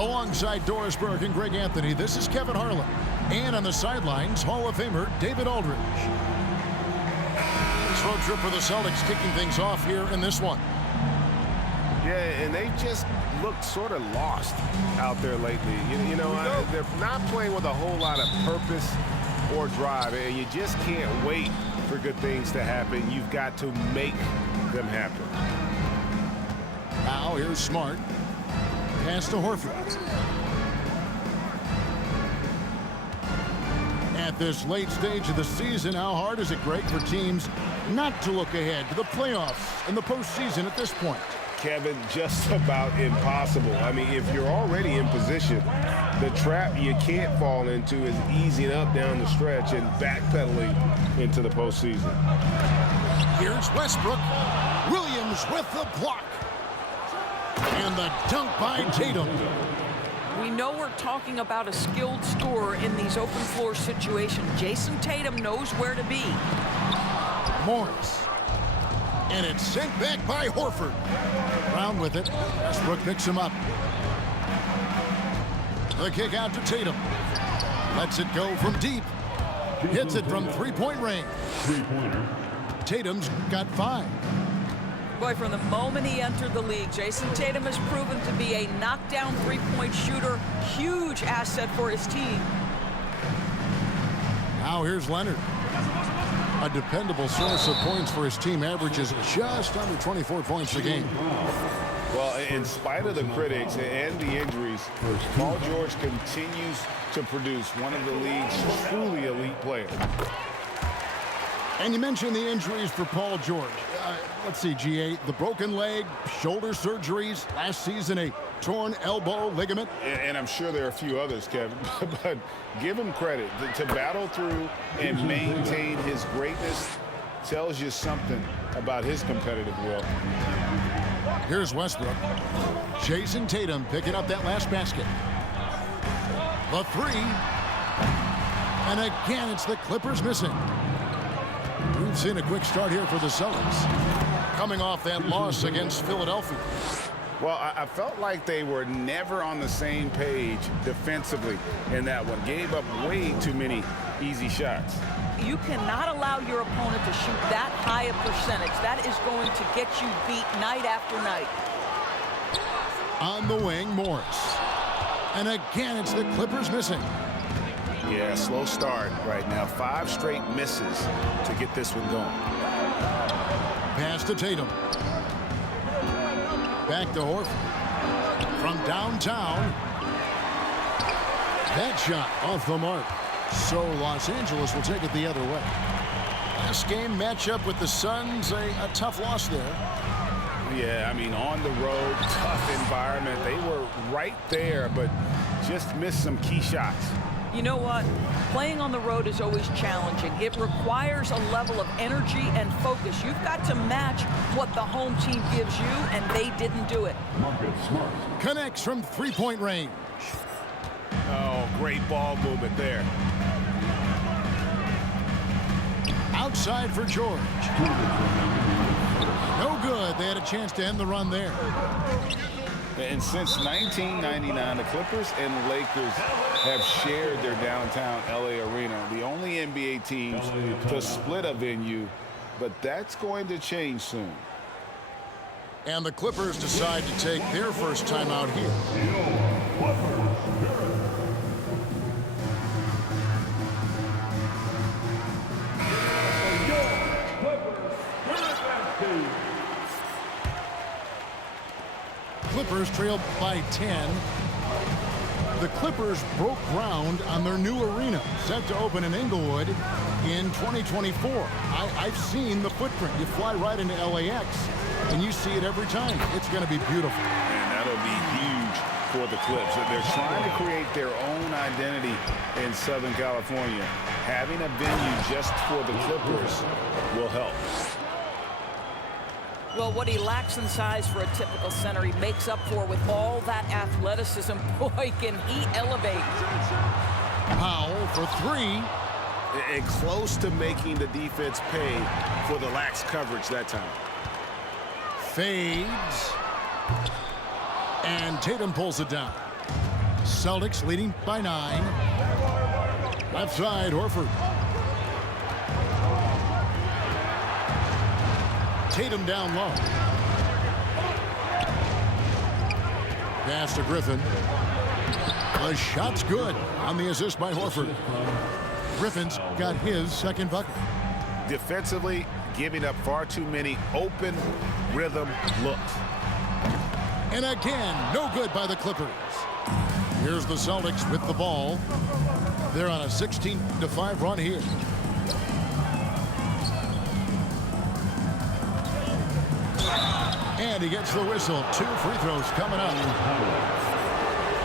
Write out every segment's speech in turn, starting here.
Alongside Doris Burke and Greg Anthony, this is Kevin Harlan. And on the sidelines, Hall of Famer David Aldridge. This road trip for the Celtics kicking things off here in this one. Yeah, and they just looked sort of lost out there lately. They're not playing with a whole lot of purpose or drive, and you just can't wait for good things to happen. You've got to make them happen. Now here's Smart. Pass to Horford. At this late stage of the season, how hard is it, Greg, for teams not to look ahead to the playoffs and the postseason at this point? Kevin, just about impossible. I mean, if you're already in position, the trap you can't fall into is easing up down the stretch and backpedaling into the postseason. Here's Westbrook. Williams with the block. And the dunk by Tatum. We know we're talking about a skilled scorer in these open floor situations. Jason Tatum knows where to be. Morris. And it's sent back by Horford. Brown with it. Westbrook picks him up. The kick out to Tatum. Lets it go from deep. Hits it from three-point range. Three-pointer. Tatum's got 5. Boy, from the moment he entered the league, Jason Tatum has proven to be a knockdown three-point shooter. Huge asset for his team. Now here's Leonard. A dependable source of points for his team, averages just under 24 points a game. Well, in spite of the critics and the injuries, Paul George continues to produce one of the league's truly elite players. And you mentioned the injuries for Paul George. Let's see, GA, the broken leg, shoulder surgeries, last season a torn elbow ligament. And I'm sure there are a few others, Kevin, but give him credit. To battle through and maintain his greatness tells you something about his competitive will. Here's Westbrook. Jason Tatum picking up that last basket. The 3. And again, it's the Clippers missing. We've seen a quick start here for the Celtics, coming off that loss against Philadelphia. Well, I felt like they were never on the same page defensively in that one. Gave up way too many easy shots. You cannot allow your opponent to shoot that high a percentage. That is going to get you beat night after night. On the wing, Morris. And again, it's the Clippers missing. Yeah, slow start right now. 5 straight misses to get this one going. Pass to Tatum. Back to Horford. From downtown. That shot off the mark. So Los Angeles will take it the other way. Last game matchup with the Suns, a tough loss there. Yeah, I mean, on the road, tough environment. They were right there, but just missed some key shots. You know what? Playing on the road is always challenging. It requires a level of energy and focus. You've got to match what the home team gives you, and they didn't do it. Connects from three-point range. Oh, great ball movement there. Outside for George. No good. They had a chance to end the run there. And since 1999, the Clippers and Lakers have shared their downtown LA arena, the only NBA teams to split a venue, but that's going to change soon. And the Clippers decide to take their first time out here. Clippers trailed by 10. The Clippers broke ground on their new arena, set to open in Inglewood in 2024. I've seen the footprint. You fly right into LAX, and you see it every time. It's going to be beautiful. And that'll be huge for the Clips. They're trying to create their own identity in Southern California. Having a venue just for the Clippers will help. Well, what he lacks in size for a typical center, he makes up for with all that athleticism. Boy, can he elevate. Powell for 3. And close to making the defense pay for the lax coverage that time. Fades. And Tatum pulls it down. Celtics leading by 9. Left side, Horford. Tatum down low. Pass to Griffin. The shot's good on the assist by Horford. Griffin's got his second bucket. Defensively, giving up far too many open rhythm looks. And again, no good by the Clippers. Here's the Celtics with the ball. They're on a 16-5 run here. And he gets the whistle. 2 free throws coming up.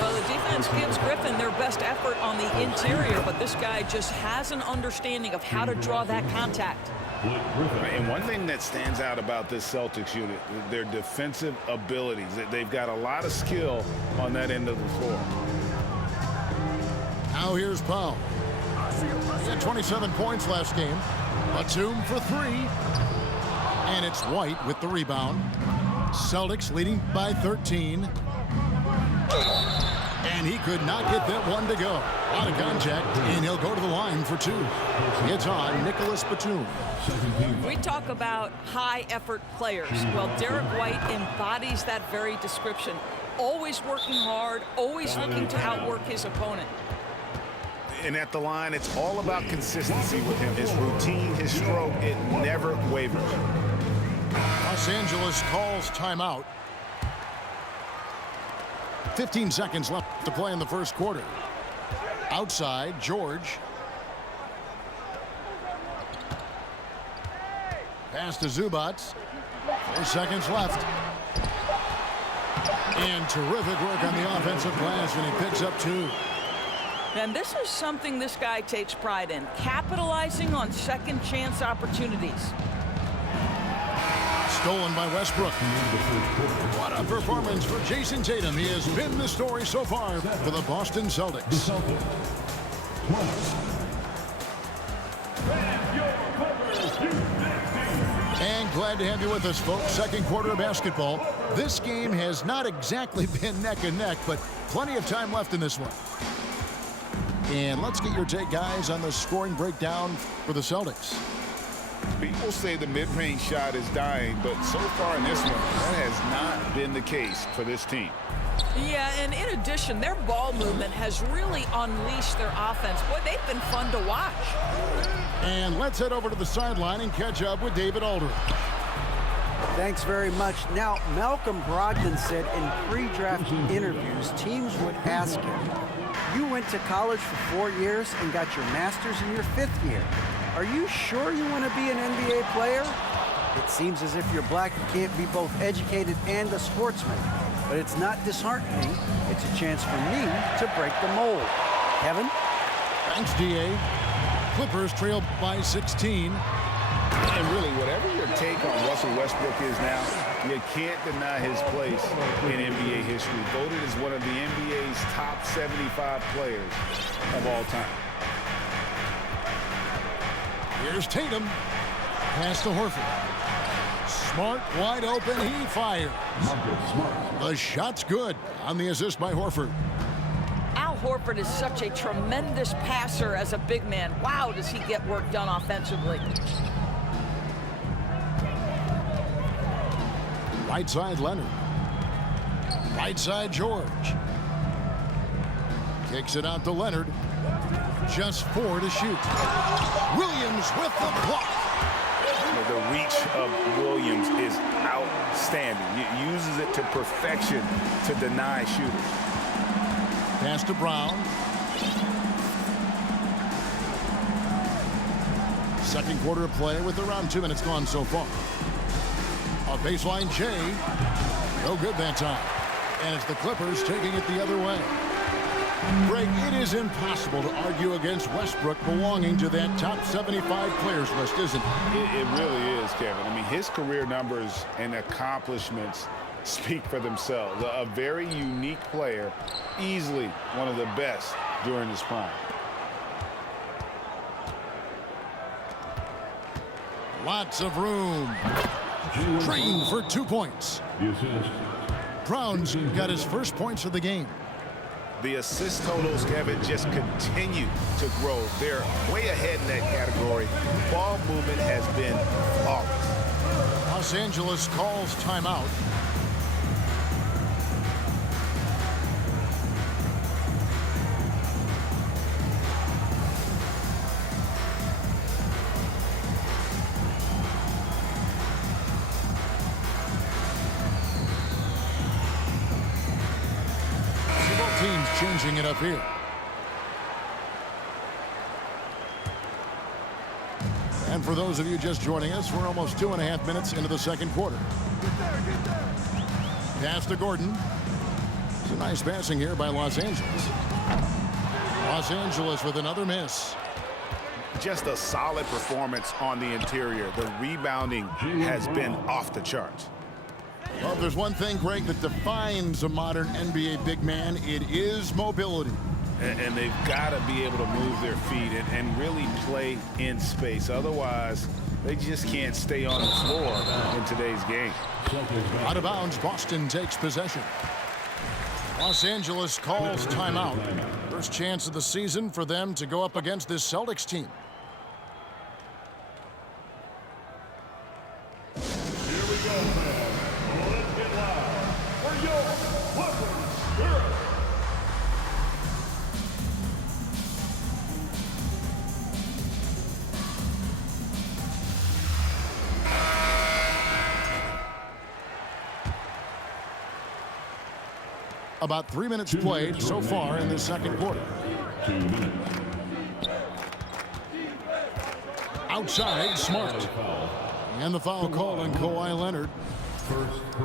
Well, the defense gives Griffin their best effort on the interior, but this guy just has an understanding of how to draw that contact. And one thing that stands out about this Celtics unit, their defensive abilities. They've got a lot of skill on that end of the floor. Now here's Powell. He had 27 points last game. Batum for 3. And it's White with the rebound. Celtics leading by 13. And he could not get that one to go. Out of contact, and he'll go to the line for 2. It's on Nicholas Batum. We talk about high-effort players. Well, Derek White embodies that very description. Always working hard, always looking to outwork his opponent. And at the line, it's all about consistency with him. His routine, his stroke, it never wavers. Los Angeles calls timeout. 15 seconds left to play in the first quarter. Outside, George. Pass to Zubac. 4 seconds left. And terrific work on the offensive glass, and he picks up 2. And this is something this guy takes pride in, capitalizing on second chance opportunities. Stolen by Westbrook. What a performance for Jason Tatum. He has been the story so far for the Boston Celtics. And glad to have you with us, folks. Second quarter of basketball. This game has not exactly been neck and neck, but plenty of time left in this one. And let's get your take, guys, on the scoring breakdown for the Celtics. People say the mid-range shot is dying, but so far in this one, that has not been the case for this team. Yeah, and in addition, their ball movement has really unleashed their offense. Boy, they've been fun to watch. And let's head over to the sideline and catch up with David Aldridge. Thanks very much. Now, Malcolm Brogdon said in pre-draft interviews, teams would ask him, you went to college for 4 years and got your master's in your 5th year. Are you sure you want to be an NBA player? It seems as if you're black, you can't be both educated and a sportsman. But it's not disheartening. It's a chance for me to break the mold. Kevin? Thanks, D.A. Clippers trail by 16. And really, whatever your take on Russell Westbrook is now, you can't deny his place in NBA history. Voted as one of the NBA's top 75 players of all time. Here's Tatum. Pass to Horford. Smart, wide open, he fires. The shot's good on the assist by Horford. Al Horford is such a tremendous passer as a big man. Wow, does he get work done offensively. Right side, Leonard. Right side, George. Kicks it out to Leonard. Just 4 to shoot. Williams with the block. The reach of Williams is outstanding. He uses it to perfection to deny shooters. Pass to Brown. Second quarter of play with around 2 minutes gone so far. A baseline J. No good that time. And it's the Clippers taking it the other way. Greg, it is impossible to argue against Westbrook belonging to that top 75 players list, isn't it? It really is, Kevin. I mean, his career numbers and accomplishments speak for themselves. A very unique player, easily one of the best during his prime. Lots of room. Green for 2 points. Brown's got his first points of the game. The assist totals, Kevin, just continue to grow. They're way ahead in that category. Ball movement has been flawless. Los Angeles calls timeout. Teams changing it up here. And for those of you just joining us, we're almost 2.5 minutes into the second quarter. Pass to Gordon. It's a nice passing here by Los Angeles. Los Angeles with another miss. Just a solid performance on the interior. The rebounding has been off the charts. Well, if there's one thing, Greg, that defines a modern NBA big man, it is mobility. And they've got to be able to move their feet and really play in space. Otherwise, they just can't stay on the floor in today's game. Out of bounds, Boston takes possession. Los Angeles calls timeout. First chance of the season for them to go up against this Celtics team. Here we go, man. Let's get live for your Clippers Spirit. About 3 minutes played so far in the second quarter. 2 minutes. Outside, Smart. And the foul call on Kawhi Leonard.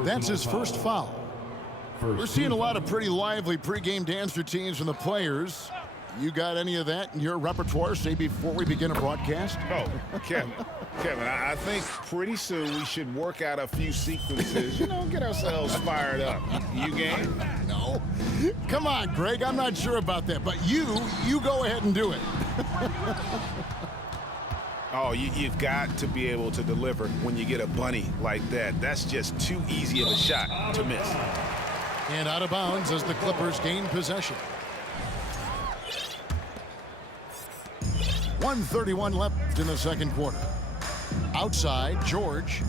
That's his first foul. We're seeing a lot of pretty lively pregame dance routines from the players. You got any of that in your repertoire, say, before we begin a broadcast? Oh, Kevin, I think pretty soon we should work out a few sequences, get ourselves fired up. You game? No. Come on, Greg, I'm not sure about that, but you go ahead and do it. Oh, you've got to be able to deliver when you get a bunny like that. That's just too easy of a shot to miss. And out of bounds as the Clippers gain possession. 1:31 left in the second quarter. Outside, George.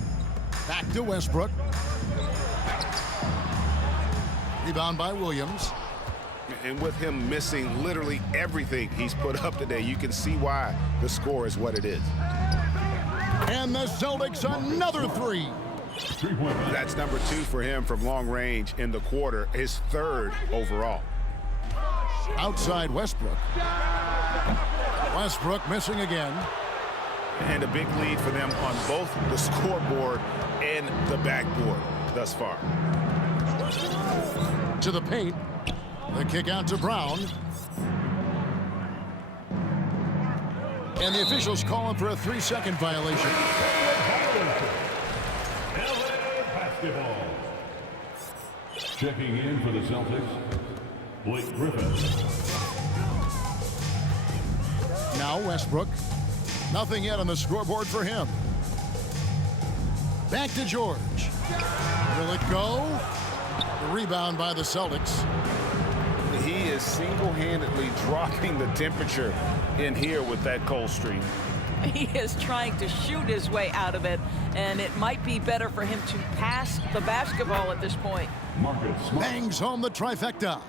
Back to Westbrook. Rebound by Williams. And with him missing literally everything he's put up today, you can see why the score is what it is. And the Celtics another three. That's number 2 for him from long range in the quarter, his 3rd overall. Outside Westbrook. Westbrook missing again. And a big lead for them on both the scoreboard and the backboard thus far. To the paint. The kick out to Brown. And the officials calling for a 3-second violation. LA basketball. Checking in for the Celtics, Blake Griffin. Now Westbrook. Nothing yet on the scoreboard for him. Back to George. Will it go? The rebound by the Celtics. He is single-handedly dropping the temperature in here with that cold stream. He is trying to shoot his way out of it, and it might be better for him to pass the basketball at this point. Bangs home the trifecta.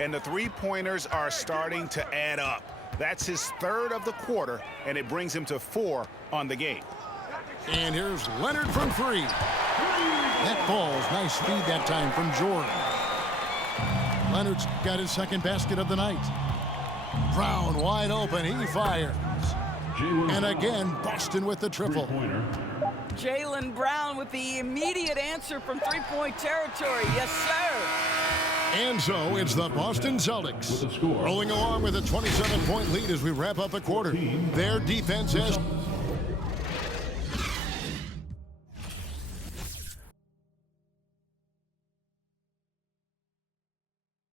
And the three-pointers are starting to add up. That's his 3rd of the quarter, and it brings him to 4 on the game. And here's Leonard from 3. That falls. Nice feed that time from Jordan. Leonard's got his 2nd basket of the night. Brown wide open. He fires. And again, Boston with the triple. Jaylen Brown with the immediate answer from three-point territory. Yes, sir. And so it's the Boston Celtics rolling along with a 27-point lead as we wrap up the quarter. Their defense has